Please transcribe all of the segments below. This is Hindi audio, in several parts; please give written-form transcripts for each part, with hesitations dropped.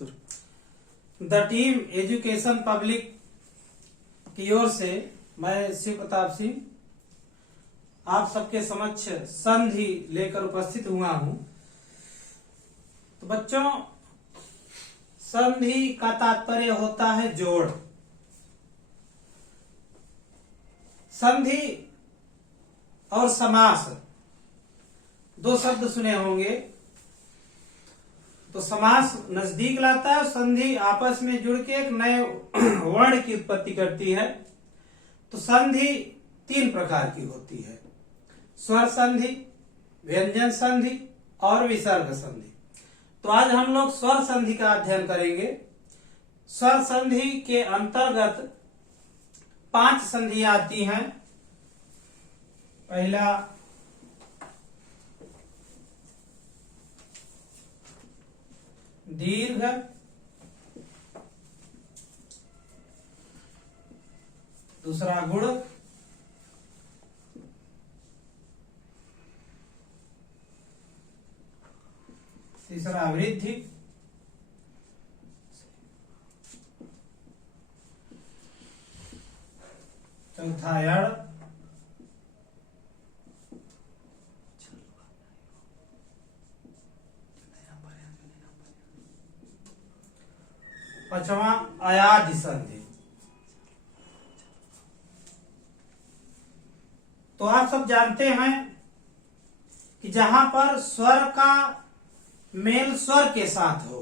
द टीम एजुकेशन पब्लिक की ओर से मैं शिव प्रताप सिंह आप सबके समक्ष संधि लेकर उपस्थित हुआ हूं। तो बच्चों, संधि का तात्पर्य होता है जोड़। संधि और समास दो शब्द सुने होंगे। तो समास नजदीक लाता है, संधि आपस में जुड़ के एक नए वर्ण की उत्पत्ति करती है। तो संधि तीन प्रकार की होती है: स्वर संधि, व्यंजन संधि और विसर्ग संधि। तो आज हम लोग स्वर संधि का अध्ययन करेंगे। स्वर संधि के अंतर्गत 5 संधियां आती हैं। पहला दीर्घ, दूसरा गुण, तीसरा वृद्धि, चौथा यण, पांचवा अयाधि संधि। तो आप सब जानते हैं कि जहां पर स्वर का मेल स्वर के साथ हो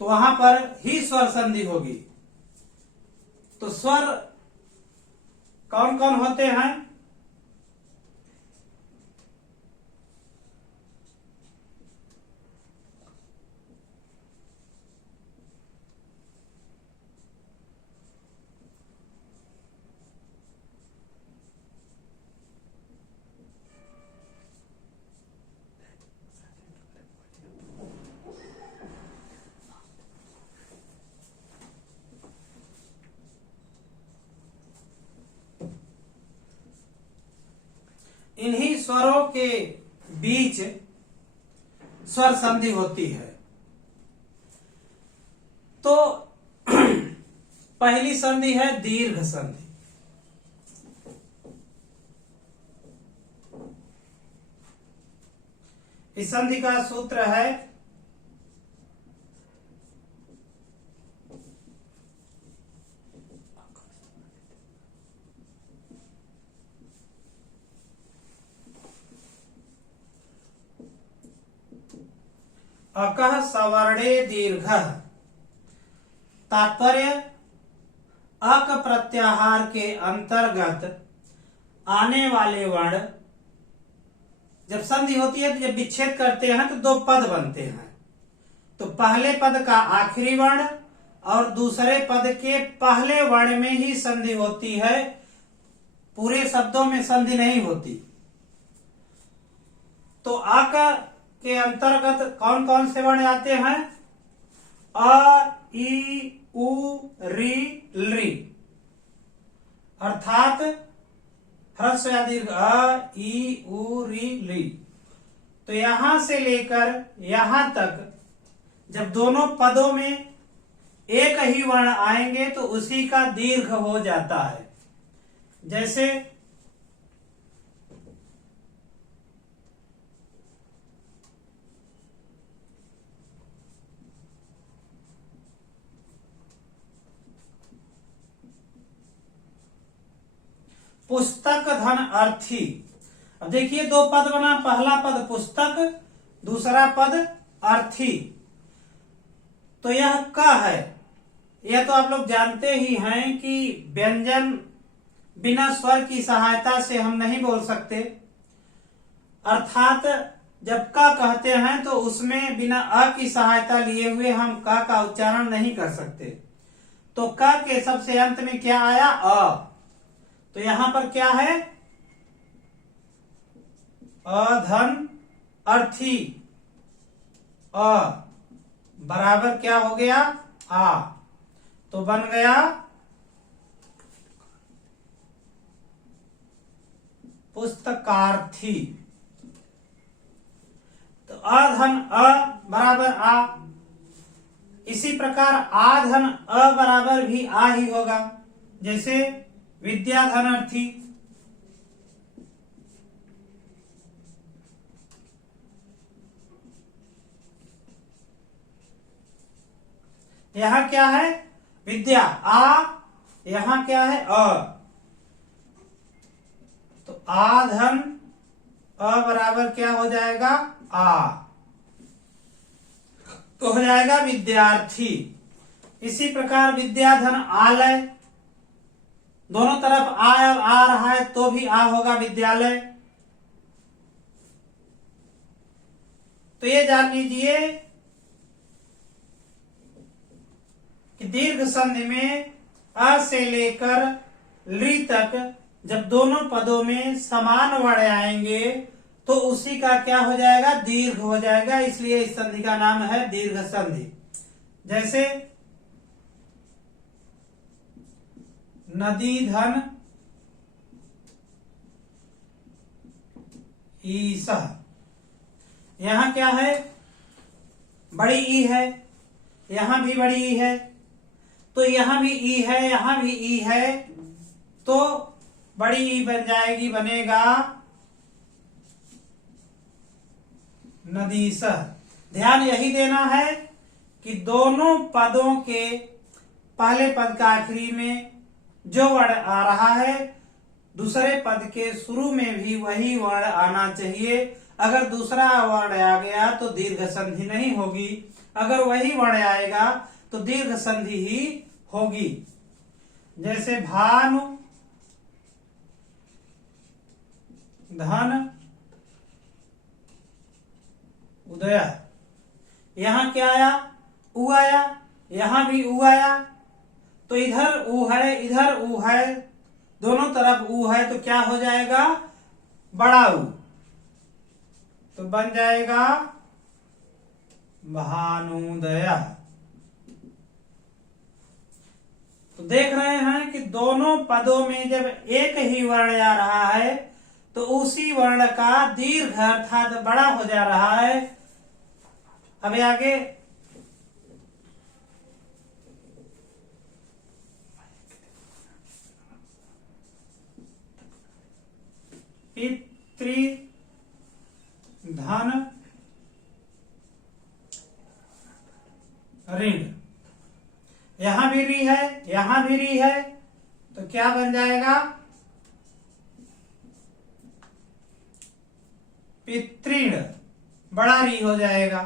तो वहां पर ही स्वर संधि होगी। तो स्वर कौन कौन होते हैं? इन्हीं स्वरों के बीच स्वर संधि होती है। तो पहली संधि है दीर्घ संधि। इस संधि का सूत्र है अकः सवर्णे दीर्घः। तात्पर्य, अक प्रत्याहार के अंतर्गत आने वाले वर्ण जब संधि होती है तो जब विच्छेद करते हैं तो 2 पद बनते हैं। तो पहले पद का आखिरी वर्ण और दूसरे पद के पहले वर्ण में ही संधि होती है, पूरे शब्दों में संधि नहीं होती। तो अक के अंतर्गत कौन कौन से वर्ण आते हैं? अ, ई, उ, री, लृ। अर्थात ह्रस्व या दीर्घ अ, ई, उ, री, लृ। तो यहां से लेकर यहां तक जब दोनों पदों में एक ही वर्ण आएंगे तो उसी का दीर्घ हो जाता है। जैसे पुस्तक धन अर्थी। अब देखिए 2 पद बना, पहला पद पुस्तक, दूसरा पद अर्थी। तो यह क है। यह तो आप लोग जानते ही हैं कि व्यंजन बिना स्वर की सहायता से हम नहीं बोल सकते। अर्थात जब क कहते हैं तो उसमें बिना अ की सहायता लिए हुए हम क का उच्चारण नहीं कर सकते। तो क के सबसे अंत में क्या आया? अ। तो यहां पर क्या है? अधन अर्थी। अ बराबर क्या हो गया? आ। तो बन गया पुस्तकार्थी। तो अधन अ बराबर आ। इसी प्रकार आ धन अ बराबर भी आ ही होगा, जैसे विद्या धन अर्थी। यहां क्या है? विद्या आ, यहां क्या है? अ। तो आ धन अ बराबर क्या हो जाएगा? आ, तो हो जाएगा विद्यार्थी। इसी प्रकार विद्या धन आलय, दोनों तरफ आ और आ रहा है तो भी आ होगा विद्यालय। तो ये जान लीजिए कि दीर्घ संधि में अ से लेकर ली तक जब दोनों पदों में समान वर्ण आएंगे तो उसी का क्या हो जाएगा? दीर्घ हो जाएगा। इसलिए इस संधि का नाम है दीर्घ संधि। जैसे नदी धन ईस, यहां क्या है? बड़ी ई है, यहां भी बड़ी ई है, तो यहां भी ई है, यहां भी ई है, तो बड़ी ई बन जाएगी, बनेगा नदीस। ध्यान यही देना है कि दोनों पदों के पहले पद का आखिरी में जो वर्ण आ रहा है दूसरे पद के शुरू में भी वही वर्ण आना चाहिए। अगर दूसरा वर्ण आ गया तो दीर्घ संधि नहीं होगी, अगर वही वर्ण आएगा तो दीर्घ संधि ही होगी। जैसे भानु धन उदय, यहां क्या आया? उ आया, यहां भी उ आया, तो इधर उ है, इधर उ है, दोनों तरफ उ है, तो क्या हो जाएगा? बड़ा उ, तो बन जाएगा भानुदय। तो देख रहे हैं कि दोनों पदों में जब एक ही वर्ण आ रहा है तो उसी वर्ण का दीर्घ अर्थात बड़ा हो जा रहा है। अब आगे पितृ धन ऋण, यहां भी री है, यहां भी री है, तो क्या बन जाएगा? पितृण, बड़ा री हो जाएगा।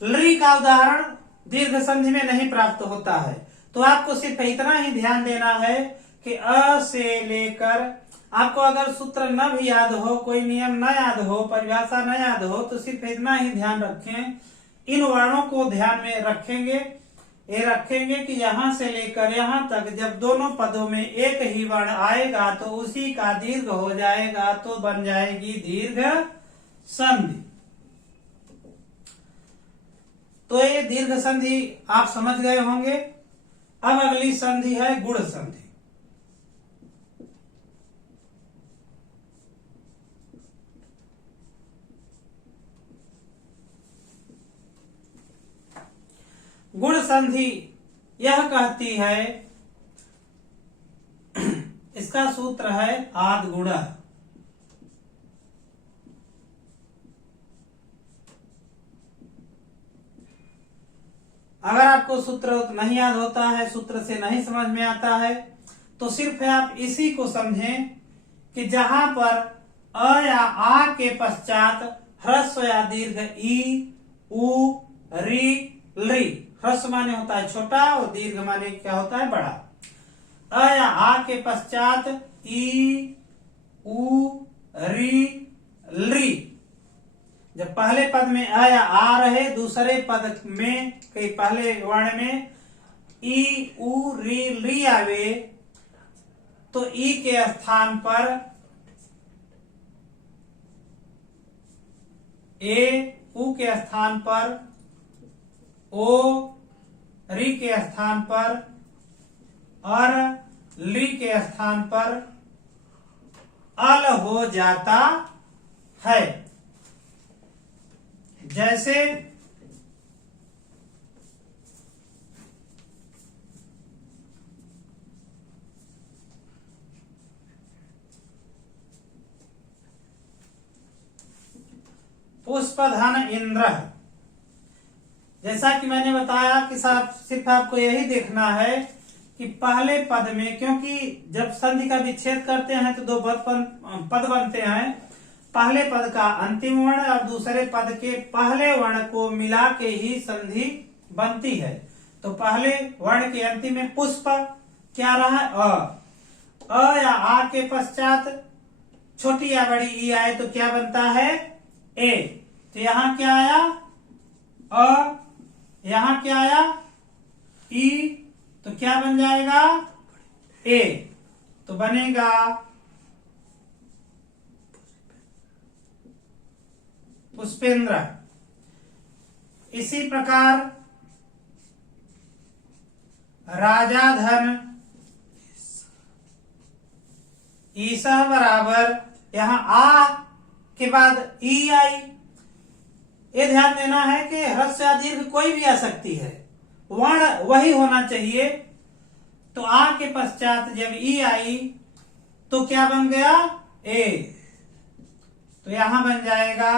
री का उदाहरण दीर्घ संधि में नहीं प्राप्त होता है, तो आपको सिर्फ इतना ही ध्यान देना है कि अ से लेकर, आपको अगर सूत्र न भी याद हो, कोई नियम न याद हो, परिभाषा न याद हो, तो सिर्फ इतना ही ध्यान रखें, इन वर्णों को ध्यान में रखेंगे। ये रखेंगे कि यहां से लेकर यहां तक जब दोनों पदों में एक ही वर्ण आएगा तो उसी का दीर्घ हो जाएगा, तो बन जाएगी दीर्घ संधि। तो ये दीर्घ संधि आप समझ गए होंगे। अब अगली संधि है गुण संधि। गुण संधि यह कहती है, इसका सूत्र है आद गुण। अगर आपको सूत्र नहीं याद होता है, सूत्र से नहीं समझ में आता है, तो सिर्फ आप इसी को समझें कि जहां पर अ या आ के पश्चात ह्रस्व या दीर्घ ई, उ, री, ली, ह्रस्व माने होता है छोटा और दीर्घ माने क्या होता है? बड़ा। अ या आ के पश्चात ई, उ, री, ली, जब पहले पद में अ या आ रहे, दूसरे पद में कई पहले वर्ण में ई, उ, री, ली आवे, तो ई के स्थान पर ए, उ के स्थान पर ओ, री के स्थान पर और ली के स्थान पर अल हो जाता है। जैसे पुष्पधन इंद्र। जैसा कि मैंने बताया कि सिर्फ आपको यही देखना है कि पहले पद में, क्योंकि जब संधि का विच्छेद करते हैं तो दो पद बनते हैं, पहले पद का अंतिम वर्ण और दूसरे पद के पहले वर्ण को मिला के ही संधि बनती है। तो पहले वर्ण के अंतिम में पुष्प क्या रहा है, अ या आ के पश्चात छोटी या बड़ी ई आए तो क्या बनता है, ए। तो यहां क्या आया, अ, यहां क्या आया, ई, तो क्या बन जाएगा, ए। तो बनेगा पुष्पेंद्र। इसी प्रकार राजाधन, ईसा बराबर, यहां आ के बाद ई आई। ये ध्यान देना है कि ह्रस्व या दीर्घ कोई भी आ सकती है, वर्ण वही होना चाहिए। तो आ के पश्चात जब ई आई तो क्या बन गया, ए। तो यहां बन जाएगा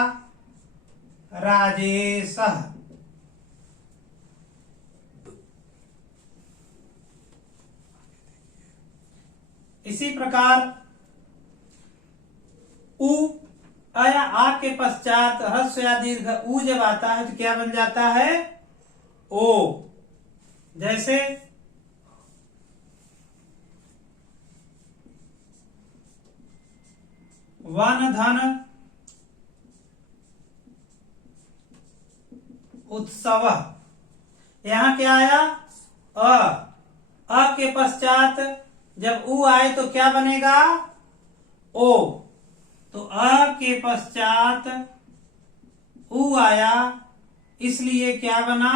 राजेश। इसी प्रकार उ, आया आ के पश्चात ह्रस्व या दीर्घ उ जब आता है तो क्या बन जाता है, ओ। जैसे वन धन उत्सव। यहां क्या आया, अ के पश्चात जब उ आए तो क्या बनेगा, ओ। तो अ के पश्चात उ आया इसलिए क्या बना,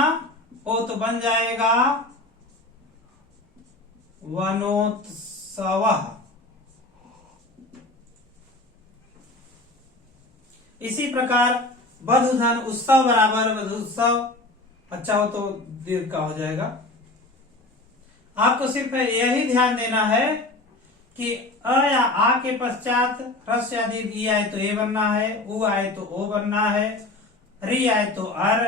ओ। तो बन जाएगा वनोत्सव। इसी प्रकार बधुधन उत्सव बराबर बधुत्सव, अच्छा हो तो दीर्घ का हो जाएगा। आपको सिर्फ यही ध्यान देना है कि अ या आ के पश्चात ह्रस्व या दीर्घ ई आए तो ए बनना है, उ आए तो ओ बनना है, री आए तो अर,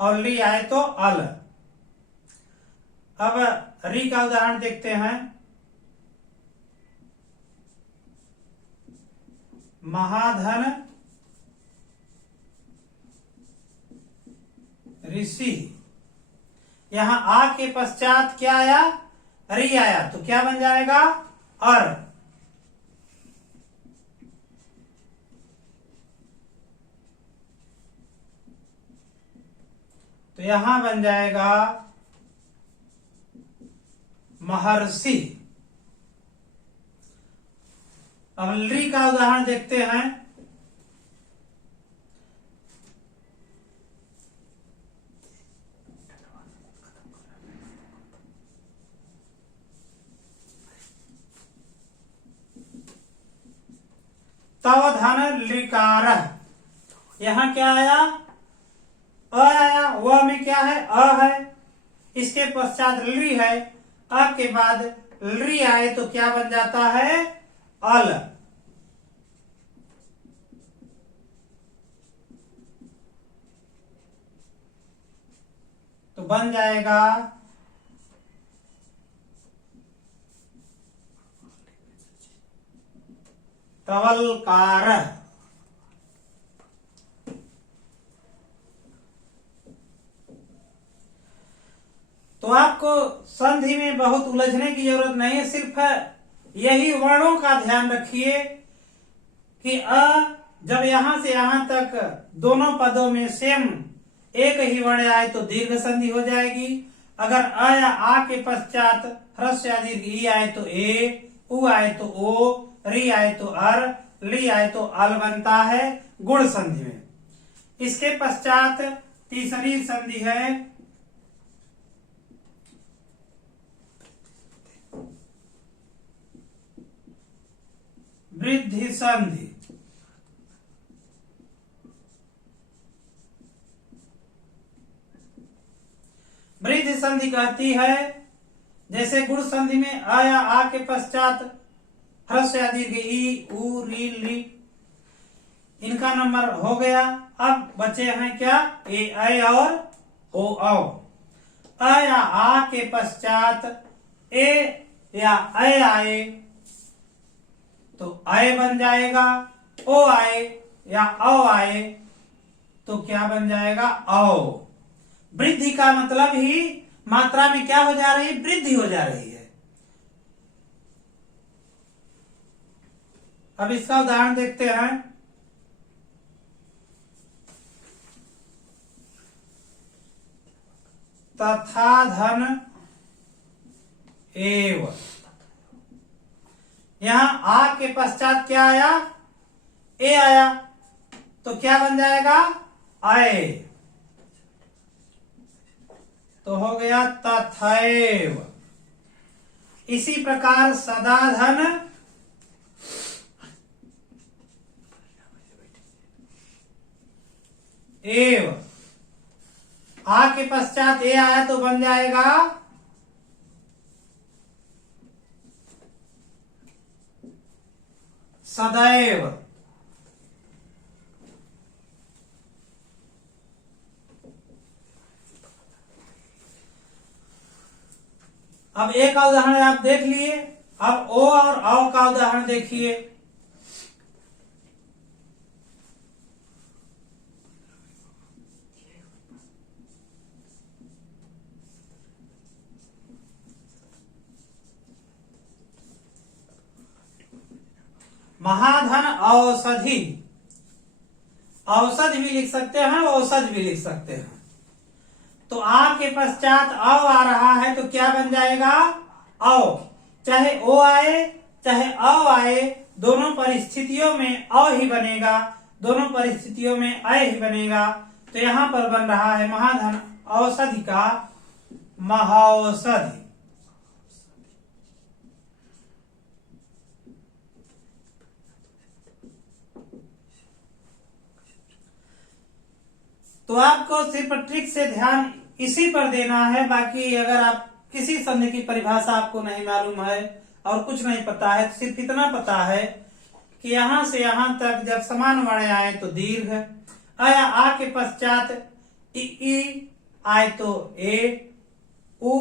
और ली आए तो अल। अब री का उदाहरण देखते हैं। महाधन ऋषि। यहां आ के पश्चात क्या आया, री आया तो क्या बन जाएगा, अर। तो यहां बन जाएगा महर्षि। अब ली का उदाहरण देखते हैं। तव धन लिकार। यहां क्या आया, अ आया, व में क्या है, अ है, इसके पश्चात ली है, अ के बाद ली आए तो क्या बन जाता है, अल। तो बन जाएगा तवलकार। तो आपको संधि में बहुत उलझने की जरूरत नहीं है, सिर्फ यही वर्णों का ध्यान रखिए कि अ जब यहां से यहां तक दोनों पदों में सेम एक ही वर्ण आए तो दीर्घ संधि हो जाएगी। अगर अ या आ के पश्चात ह्रस्व या दीर्घ ई आए तो ए, उ आए तो ओ, री आए तो अर, ली आए तो अल बनता है गुण संधि में। इसके पश्चात तीसरी संधि है वृद्धि संधि। वृद्धि संधि कहती है, जैसे गुण संधि में आ या आ के पश्चात ह्रस्व या दीर्घ ई उ री ली, इनका नंबर हो गया। अब बचे हैं क्या, ए ऐ और ओ औ। अ या आ के पश्चात ए या ऐ आए तो ऐ बन जाएगा, ओ आए या औ आए तो क्या बन जाएगा, औ। वृद्धि का मतलब ही मात्रा में क्या हो जा रही है, वृद्धि हो जा रही है। अब इसका उदाहरण देखते हैं। तथा धन एव, यहां आ के पश्चात क्या आया, ए आया तो क्या बन जाएगा, आए तो हो गया तथैव। इसी प्रकार सदा धन एव, आ के पश्चात ए आया तो बन जाएगा सदैव। अब ए का उदाहरण आप देख लिए, अब ओ और औ का उदाहरण देखिए। महाधन औषधि, औषध भी लिख सकते हैं, औषध भी लिख सकते हैं। तो आ के पश्चात औ आ रहा है तो क्या बन जाएगा, औ। चाहे ओ आए चाहे औ आए, दोनों परिस्थितियों में औ ही बनेगा, दोनों परिस्थितियों में ऐ ही बनेगा। तो यहां पर बन रहा है महाधन औषधि का महौषधि। तो आपको सिर्फ ट्रिक से ध्यान इसी पर देना है। बाकी अगर आप किसी संधि की परिभाषा आपको नहीं मालूम है और कुछ नहीं पता है, तो सिर्फ इतना पता है कि यहां से यहां तक जब समान वर्ण आए तो दीर्घ, अ या आ के पश्चात ई आए तो ए, उ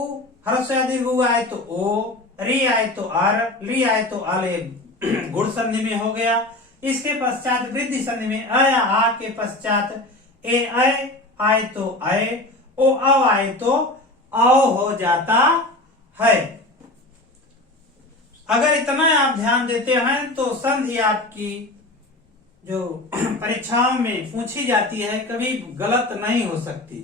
ह्रस्व या दीर्घ उ आए तो ओ, री आए तो अर, ली आए तो अल, गुण संधि में हो गया। इसके पश्चात वृद्धि संधि में अ या आ के पश्चात ए ऐ आए तो ऐ, ओ औ आए तो औ हो जाता है। अगर इतना आप ध्यान देते हैं तो संधि आपकी जो परीक्षाओं में पूछी जाती है कभी गलत नहीं हो सकती।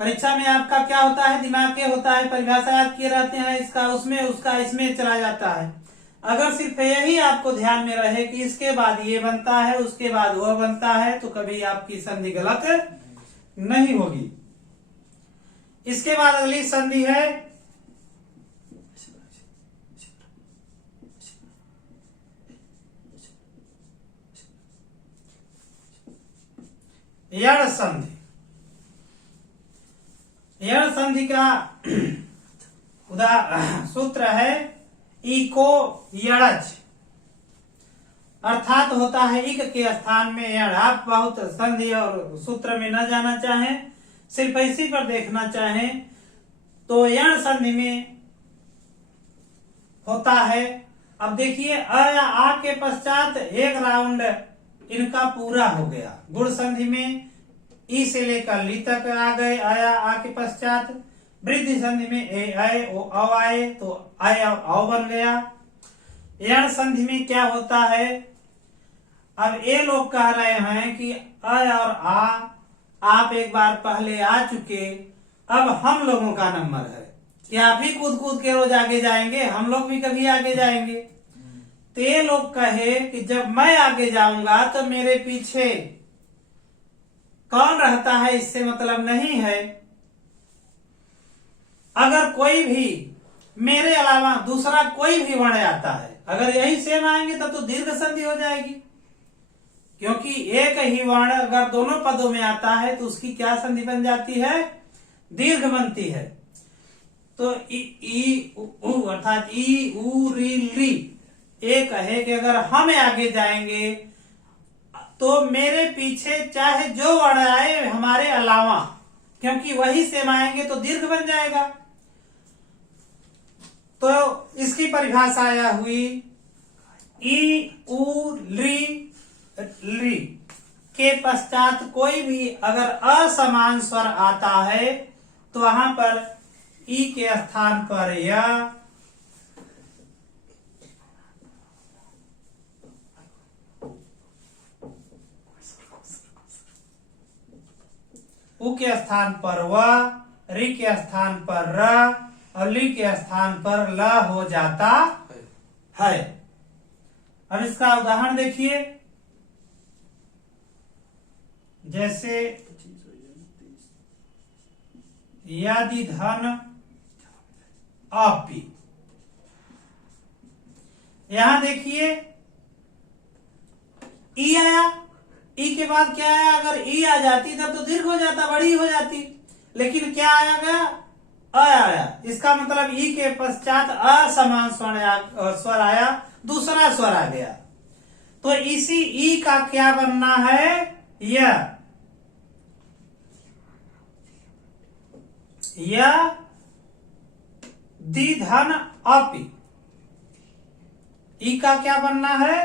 परीक्षा में आपका क्या होता है, दिमाग के होता है, परिभाषा याद किए रहते हैं, इसका उसमें उसका इसमें चला जाता है। अगर सिर्फ यही आपको ध्यान में रहे कि इसके बाद ये बनता है उसके बाद वह बनता है तो कभी आपकी संधि गलत नहीं होगी। इसके बाद अगली संधि है यण संधि। यण संधि का सूत्र है इको यणज, अर्थात होता है इक के स्थान में यण। आप बहुत संधि और सूत्र में न जाना चाहें, सिर्फ इसी पर देखना चाहें तो यण संधि में होता है। अब देखिए अ या आ के पश्चात एक राउंड इनका पूरा हो गया। गुण संधि में ई से लेकर ली तक आ गए, आया आ के पश्चात। वृद्धि संधि में ए आए ओ औ आए तो आय औ बन गया। यण संधि में क्या होता है, अब ये लोग कह रहे हैं कि अ और आ आप एक बार पहले आ चुके, अब हम लोगों का नंबर है कि आप ही कूद कूद के रोज आगे जाएंगे, हम लोग भी कभी आगे जाएंगे। तो ये लोग कहे कि जब मैं आगे जाऊंगा तो मेरे पीछे कौन रहता है इससे मतलब नहीं है। अगर कोई भी मेरे अलावा दूसरा कोई भी वर्ण आता है, अगर यही सेम आएंगे तब तो दीर्घ संधि हो जाएगी, क्योंकि एक ही वर्ण अगर दोनों पदों में आता है तो उसकी क्या संधि बन जाती है, दीर्घ बनती है। तो ई उ अर्थात ई उ री ली ये कहे कि अगर हम आगे जाएंगे तो मेरे पीछे चाहे जो वर्ण आए हमारे अलावा, क्योंकि वही सेम आएंगे तो दीर्घ बन जाएगा। तो इसकी परिभाषा यह हुई, ई उ री के पश्चात कोई भी अगर असमान स्वर आता है तो वहां पर ई के स्थान पर या, उ के स्थान पर व, री के स्थान पर र और ली के स्थान पर ल हो जाता है। अब इसका उदाहरण देखिए, जैसे यदि धन अपि, यहां देखिए ई आया, ई के बाद क्या आया, अगर ई आ जाती तब तो दीर्घ हो जाता, बड़ी हो जाती, लेकिन क्या आया गया, अ आया। इसका मतलब ई के पश्चात असमान स्वर आया, दूसरा स्वर आ गया। तो इसी ई का क्या बनना है, या दी धन अपि, ई का क्या बनना है,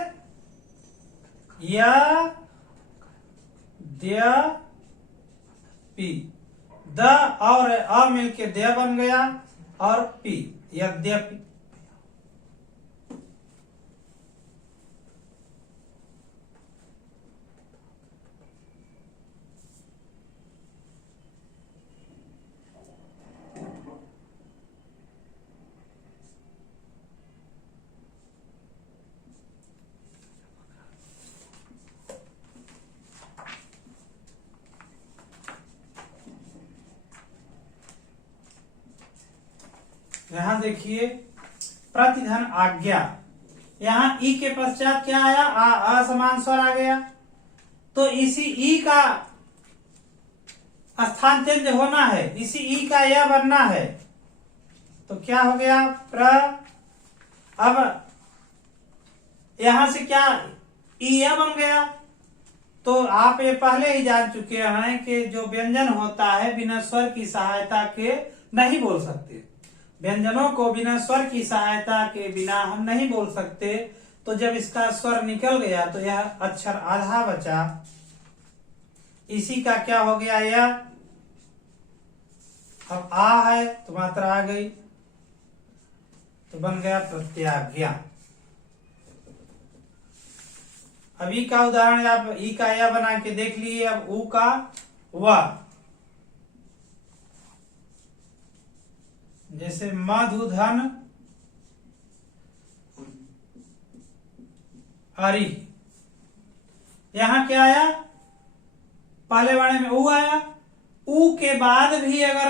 या द्य पी, द और अ मिलके द्य बन गया और पी, यद्यपि। यहां देखिए प्रतिधन आज्ञा, यहां ई के पश्चात क्या आया, असमान स्वर आ गया, तो इसी ई का स्थान चेंज होना है, इसी ई का यह बनना है, तो क्या हो गया अब यहां से क्या ई यह बन गया। तो आप ये पहले ही जान चुके हैं कि जो व्यंजन होता है बिना स्वर की सहायता के नहीं बोल सकते, व्यंजनों को बिना स्वर की सहायता के बिना हम नहीं बोल सकते। तो जब इसका स्वर निकल गया तो यह अक्षर आधा बचा, इसी का क्या हो गया, यह अब आ है तो मात्रा आ गई, तो बन गया प्रत्याज्ञा। अब ई का उदाहरण आप ई का या बना के देख लिए। अब ऊ का व, जैसे मधुधन हरि, यहां क्या आया, पहले वाले में ऊ आया, ऊ के बाद भी अगर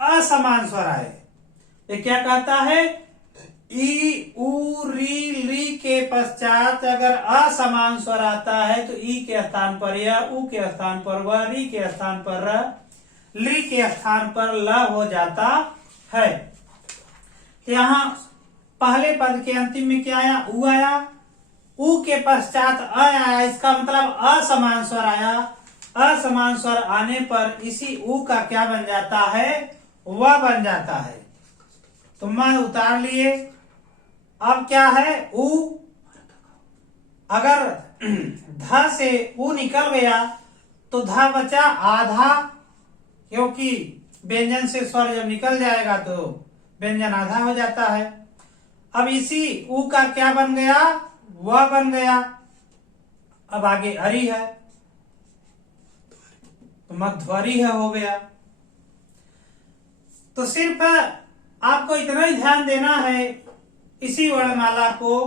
असमान स्वर आए, ये क्या कहता है, ई उ री के पश्चात अगर असमान स्वर आता है तो ई के स्थान पर या, ऊ के स्थान पर व, री के स्थान पर र, ली के स्थान पर ल हो जाता है। यहां पहले पद के अंतिम में क्या आया, ऊ आया, ऊ के पश्चात अ आया, इसका मतलब असमान स्वर आया, असमान स्वर आने पर इसी ऊ का क्या बन जाता है, व बन जाता है। तो मान उतार लिए। अब क्या है, ऊ अगर ध से ऊ निकल गया तो ध बचा आधा, क्योंकि व्यंजन से स्वर जब निकल जाएगा तो व्यंजन आधा हो जाता है। अब इसी ऊ का क्या बन गया, व बन गया। अब आगे अरि है तो मध्वरि है हो गया। तो सिर्फ आपको इतना ही ध्यान देना है इसी वर्णमाला को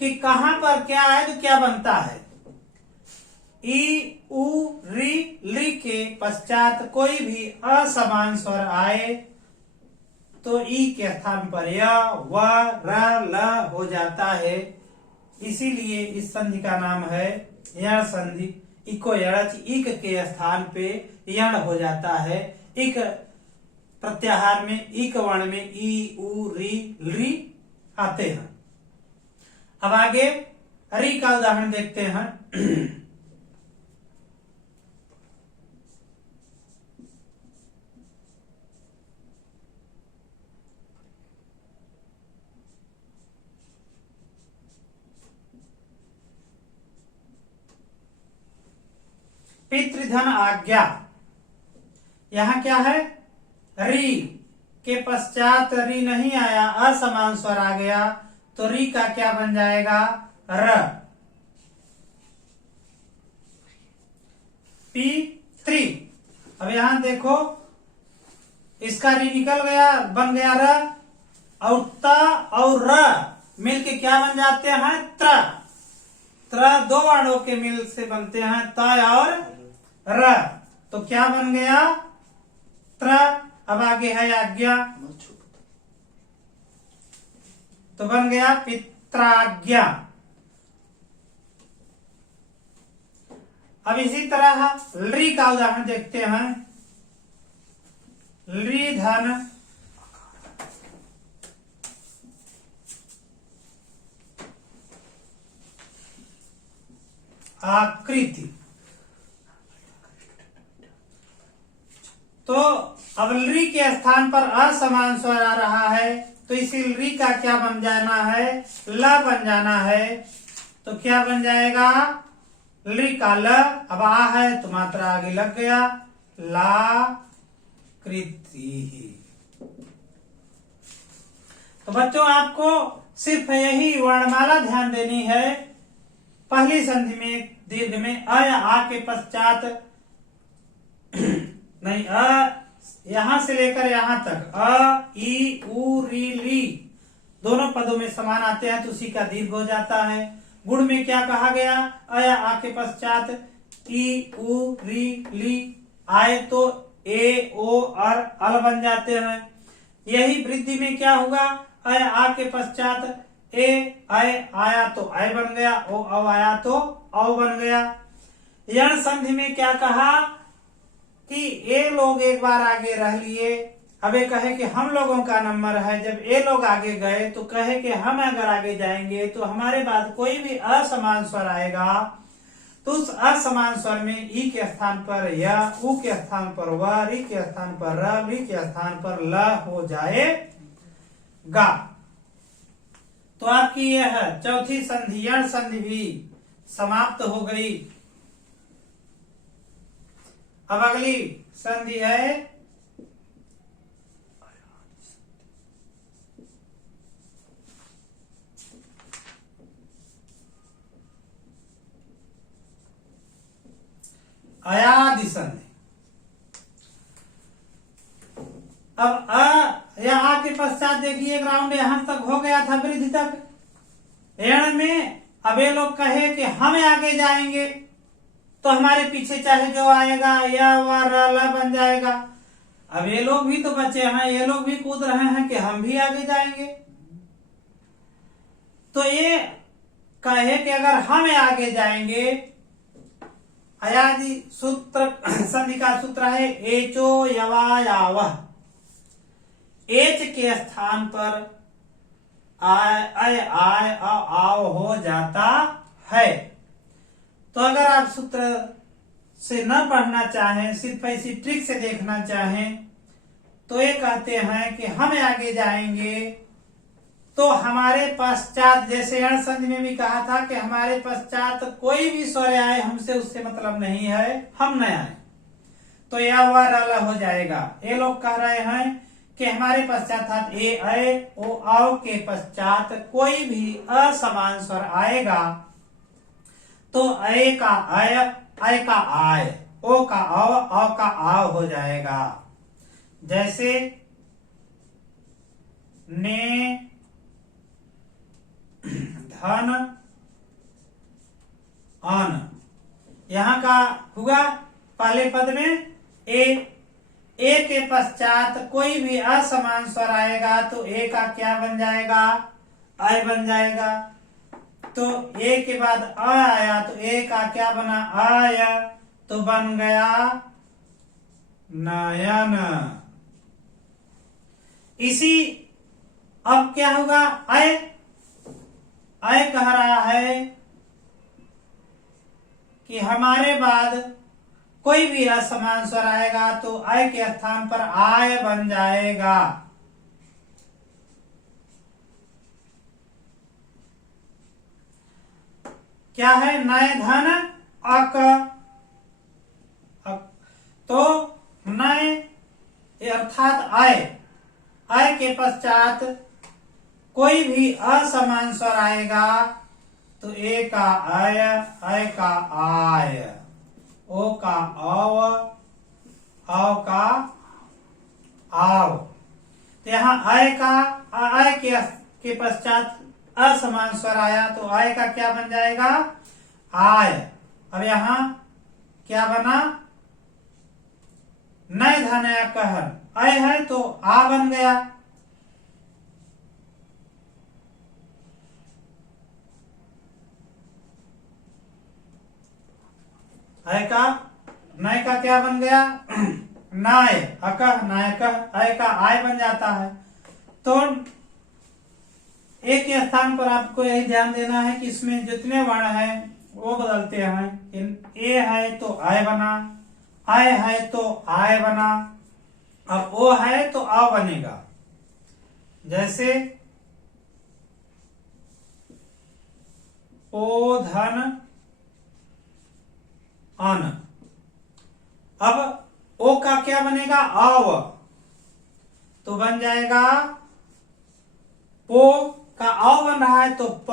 कि कहां पर क्या है तो क्या बनता है। ई उ री ली के पश्चात कोई भी असमान स्वर आए तो ई के स्थान पर य व र ल हो जाता है। इसीलिए इस संधि का नाम है यण संधि। इको यणच, इक के स्थान पे यण हो जाता है। इक प्रत्याहार में इक वर्ण में ई उ री ली आते हैं। अब आगे री का उदाहरण देखते हैं। पितृधन आज्ञा, यहां क्या है, री के पश्चात री नहीं आया, असमान स्वर आ गया, तो री का क्या बन जाएगा, र। पितृ, अब यहां देखो इसका री निकल गया, बन गया र, और त और र मिलके क्या बन जाते हैं, त्र। त्र दो वर्णों के मिल से बनते हैं, त और र, तो क्या बन गया, त्र। अब आगे है आज्ञा, तो बन गया पित्राज्ञा। अब इसी तरह ली का उदाहरण देखते हैं। ली धन आकृति, तो अब ली के स्थान पर असमान स्वर आ रहा है, तो इसी ली का क्या बन जाना है, ल बन जाना है, तो क्या बन जाएगा, ली का ल। अब आ है तो मात्रा आगे लग गया, ला कृति। तो बच्चों आपको सिर्फ यही वर्णमाला ध्यान देनी है। पहली संधि में दीर्घ में अ या आ के पश्चात नहीं, यहां से लेकर यहां तक अ, ई, उ, री, ली दोनों पदों में समान आते हैं, तो उसी का दीर्घ हो जाता है। गुण में क्या कहा गया, अ या आ के पश्चात ई, उ, री, ली आए तो ए, ओ और अल बन जाते हैं। यही वृद्धि में क्या होगा, अ या आ के पश्चात ए, आय आया तो आय बन गया, ओ अव आया तो औ बन गया। यण संधि में क्या कहा कि ए लोग एक बार आगे रह लिए, अब ये कहे कि हम लोगों का नंबर है, जब ए लोग आगे गए तो कहे कि हम अगर आगे जाएंगे तो हमारे बाद कोई भी असमान स्वर आएगा, तो उस असमान स्वर में ई के स्थान पर या, उ के स्थान पर व, री के स्थान पर र, ली के स्थान पर ल हो जाएगा। तो आपकी यह चौथी संधि यण संधि भी समाप्त हो गई। अब अगली संधि है अयादि संधि। अब अ या आ के पश्चात देखिए ग्राउंड यहां तक हो गया था, वृद्धि तक। यण में अब ये लोग कहे कि हम आगे जाएंगे तो हमारे पीछे चाहे जो आएगा या व र ल बन जाएगा। अब ये लोग भी तो बचे हैं, ये लोग भी कूद रहे हैं कि हम भी आगे जाएंगे, तो ये कहे कि अगर हम आगे जाएंगे, अयादि सूत्र संधि का सूत्र है एचो यवा यावह। एच के स्थान पर आय आय आओ हो जाता है। तो अगर आप सूत्र से न पढ़ना चाहें, सिर्फ ऐसी ट्रिक से देखना चाहें, तो ये कहते हैं कि हम आगे जाएंगे तो हमारे पश्चात, जैसे अण संधि में भी कहा था कि हमारे पश्चात कोई भी स्वर आए हमसे उससे मतलब नहीं है, हम न आए, तो या व र हो जाएगा। ये लोग कह रहे हैं कि हमारे पश्चात ए, ऐ, ओ, औ के पश्चात कोई भी असमान स्वर आएगा तो ऐ का ऐ का आय, ओ का औ का आव हो जाएगा। जैसे ने, धन, अन, यहां का हुआ पहले पद में ए के पश्चात कोई भी असमान स्वर आएगा तो ए का क्या बन जाएगा, आय बन जाएगा। तो ए के बाद अ आया तो ए का क्या बना, आय, तो बन गया नयन। इसी अब क्या होगा, आय अय कह रहा है कि हमारे बाद कोई भी असमान स्वर आएगा तो अय के स्थान पर आय बन जाएगा। क्या है? नय धन अक, तो नय अर्थात अय, अय के पश्चात कोई भी असमान स्वर आएगा तो ए का अय, अय का आय, ओ का औ का आव। तो यहाँ अय का, अय के पश्चात असमान स्वर आया तो अय का क्या बन जाएगा? आय। अब यहाँ क्या बना? नय धन कहन, अय है तो आ बन गया। अय का, नय का क्या बन गया? नाय, अकह नायकह, अय का आय बन जाता है। तो एक के स्थान पर आपको यही ध्यान देना है कि इसमें जितने वर्ण हैं वो बदलते हैं। ए है तो आय बना, आय है तो आय बना, अब ओ है तो आ बनेगा। जैसे ओ धन अन, अब ओ का क्या बनेगा? आव, तो बन जाएगा पो का आव बन रहा है तो प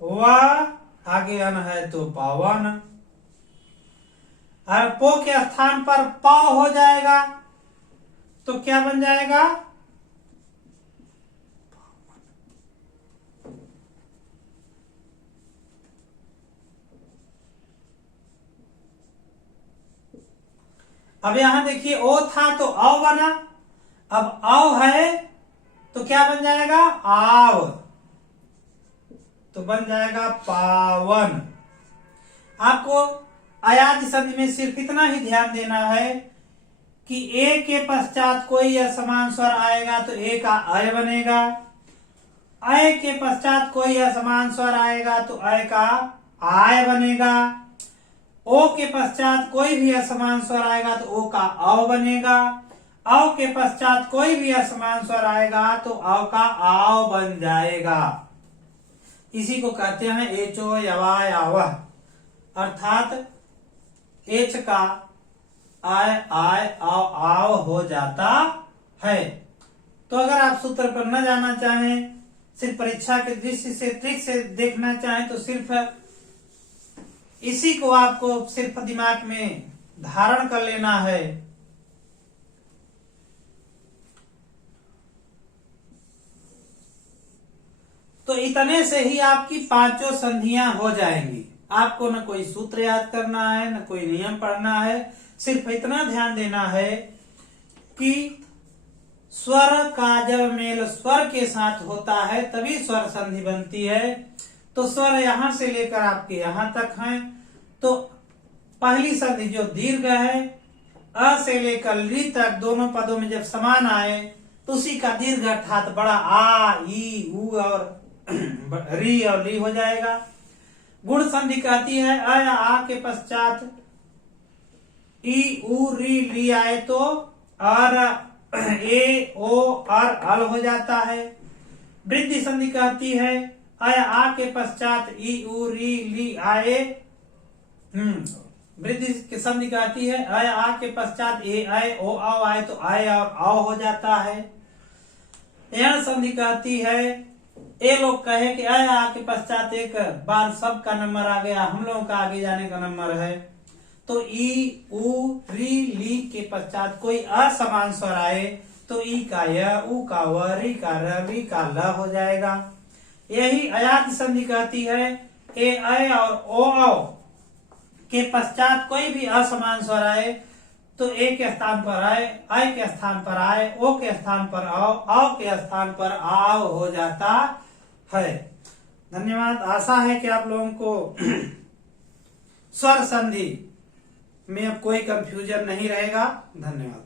व, आगे अन है तो पावन। और पो के स्थान पर प हो जाएगा तो क्या बन जाएगा? अब यहां देखिए ओ था तो औ बना, अब औ है तो क्या बन जाएगा? आव, तो बन जाएगा पावन। आपको अयाति संधि में सिर्फ इतना ही ध्यान देना है कि ए के पश्चात कोई असमान स्वर आएगा तो ए का अय बनेगा, अय के पश्चात कोई असमान स्वर आएगा तो अय का आय बनेगा, ओ के पश्चात कोई भी असमान स्वर आएगा तो ओ का औ बनेगा, औ के पश्चात कोई भी असमान स्वर आएगा तो औ का आव बन जाएगा। इसी को कहते हैं एचो यवाय आवह, अर्थात एच का आय आय आव आव हो जाता है। तो अगर आप सूत्र पर न जाना चाहें, सिर्फ परीक्षा के दृष्टि से ट्रिक से देखना चाहें तो सिर्फ इसी को आपको सिर्फ दिमाग में धारण कर लेना है। तो इतने से ही आपकी पांचों संधियां हो जाएंगी। आपको न कोई सूत्र याद करना है, न कोई नियम पढ़ना है, सिर्फ इतना ध्यान देना है कि स्वर का जब मेल स्वर के साथ होता है तभी स्वर संधि बनती है। तो स्वर यहां से लेकर आपके यहां तक हैं, तो पहली संधि जो दीर्घ है, अ से लेकर ली तक दोनों पदों में जब समान आए तो उसी का दीर्घ अर्थात बड़ा आ, ई, उ और री और ली हो जाएगा। गुण संधि कहती है अ या आ के पश्चात ई, उ, री, ली आए तो और ए, ओ और अल हो जाता है। वृद्धि संधि कहती है अ या आ के पश्चात ई, उ, री, ली आए। वृद्धि की संधि कहती है अ या आ के पश्चात ए, आए, ओ, औ आए तो आए और औ हो जाता है। यह संधि कहती है, ये लोग कहे कि अ या आ के पश्चात एक बार सबका नंबर आ गया, हम लोगों का आगे जाने का नंबर है, तो ई, उ, री, ली के पश्चात कोई असमान स्वर आए तो ई का य, उ का व, री का र, ली का ल हो जाएगा। यही अयाति संधि कहती है ए, अय और ओ, औ के पश्चात कोई भी असमान स्वर आए तो ए के स्थान पर आए, अय के स्थान पर आए, ओ के स्थान पर औ के स्थान पर आव हो जाता है। धन्यवाद। आशा है कि आप लोगों को स्वर संधि में अब कोई कंफ्यूजन नहीं रहेगा। धन्यवाद।